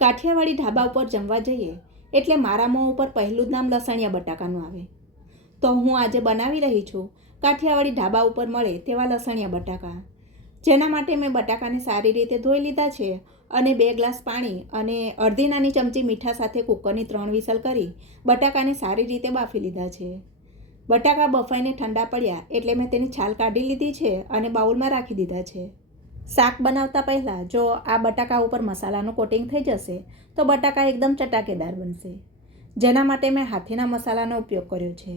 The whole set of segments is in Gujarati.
કાઠિયાવાડી ઢાબા ઉપર જમવા જઈએ એટલે મારા મોં ઉપર પહેલું જ નામ લસણિયા બટાકાનું આવે. તો હું આજે બનાવી રહી છું કાઠિયાવાડી ઢાબા ઉપર મળે તેવા લસણિયા બટાકા. જેના માટે મેં બટાકાને સારી રીતે ધોઈ લીધા છે અને 2 ગ્લાસ પાણી અને અડધી નાની ચમચી મીઠા સાથે કુકરની 3 વિસલ કરી બટાકાને સારી રીતે બાફી લીધા છે. બટાકા બફાઈને ઠંડા પડ્યા એટલે મેં તેની છાલ કાઢી લીધી છે અને બાઉલમાં રાખી દીધા છે. શાક બનાવતા પહેલાં જો આ બટાકા ઉપર મસાલાનું કોટિંગ થઈ જશે તો બટાકા એકદમ ચટાકેદાર બનશે. જેના માટે મેં હાથીના મસાલાનો ઉપયોગ કર્યો છે.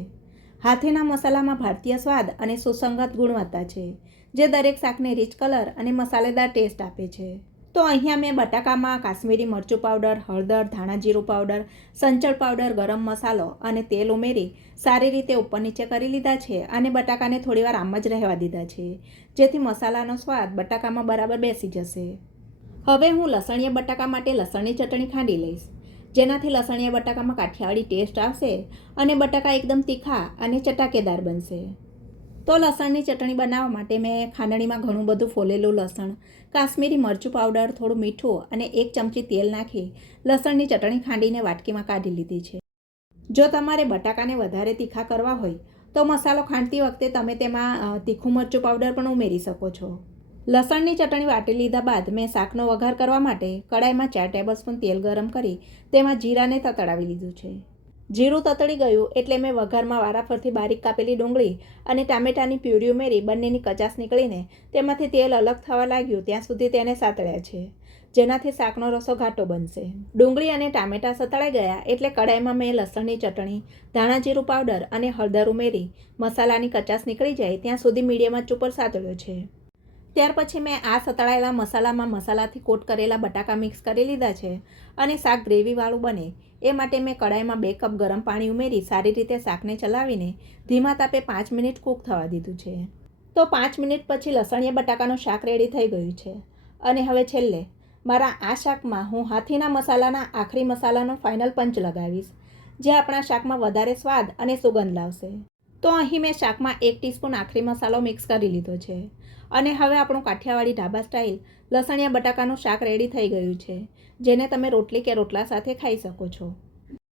હાથીના મસાલામાં ભારતીય સ્વાદ અને સુસંગત ગુણવત્તા છે જે દરેક શાકને રીચ કલર અને મસાલેદાર ટેસ્ટ આપે છે. તો અહીંયા મેં બટાકામાં કાશ્મીરી મરચું પાવડર, હળદર, ધાણા જીરું પાવડર, સંચળ પાવડર, ગરમ મસાલો અને તેલ ઉમેરી સારી રીતે ઉપર નીચે કરી લીધા છે અને બટાકાને થોડીવાર આમ જ રહેવા દીધા છે જેથી મસાલાનો સ્વાદ બટાકામાં બરાબર બેસી જશે. હવે હું લસણિયા બટાકા માટે લસણની ચટણી ખાંડી લઈશ જેનાથી લસણિયા બટાકામાં કાઠિયાવાડી ટેસ્ટ આવશે અને બટાકા એકદમ તીખા અને ચટાકેદાર બનશે. તો લસણની ચટણી બનાવવા માટે મેં ખાંડણીમાં ઘણું બધું ફોલેલું લસણ, કાશ્મીરી મરચું પાવડર, થોડું મીઠું અને 1 ચમચી તેલ નાખી લસણની ચટણી ખાંડીને વાટકીમાં કાઢી લીધી છે. જો તમારે બટાકાને વધારે તીખા કરવા હોય તો મસાલો ખાંડતી વખતે તમે તેમાં તીખું મરચું પાવડર પણ ઉમેરી શકો છો. લસણની ચટણી વાટી લીધા બાદ મેં શાકનો વઘાર કરવા માટે કડાઈમાં 4 ટેબલસ્પૂન તેલ ગરમ કરી તેમાં જીરાને તતડાવી લીધું છે. જીરું તતડી ગયું એટલે મેં વઘારમાં વારાફરતી બારીક કાપેલી ડુંગળી અને ટામેટાની પ્યુરી ઉમેરી બંનેની કચાશ નીકળીને તેમાંથી તેલ અલગ થવા લાગ્યું ત્યાં સુધી તેને સાતળ્યા છે જેનાથી શાકનો રસો ઘાટો બનશે. ડુંગળી અને ટામેટાં સતળાઈ ગયા એટલે કડાઈમાં મેં લસણની ચટણી, ધાણા જીરું પાવડર અને હળદર ઉમેરી મસાલાની કચાશ નીકળી જાય ત્યાં સુધી મીડિયમ આંચ ઉપર સાતળ્યો છે. ત્યાર પછી મેં આ સતળાયેલા મસાલામાં મસાલાથી કોટ કરેલા બટાકા મિક્સ કરી લીધા છે અને શાક ગ્રેવીવાળું બને એ માટે મેં કડાઈમાં 2 કપ ગરમ પાણી ઉમેરી સારી રીતે શાકને ચલાવીને ધીમા તાપે 5 મિનિટ કૂક થવા દીધું છે. તો 5 મિનિટ પછી લસણિયા બટાકાનું શાક રેડી થઈ ગયું છે. અને હવે છેલ્લે મારા આ શાકમાં હું હાથીના મસાલાના આખરી મસાલાનો ફાઇનલ પંચ લગાવીશ જે આપણા શાકમાં વધારે સ્વાદ અને સુગંધ લાવશે. તો અહીં મેં શાકમાં 1 ટીસ્પૂન આખરી મસાલો મિક્સ કરી લીધો છે અને હવે આપણું કાઠિયાવાડી ઢાબા સ્ટાઇલ લસણિયા બટાકાનું શાક રેડી થઈ ગયું છે જેને તમે રોટલી કે રોટલા સાથે ખાઈ શકો છો.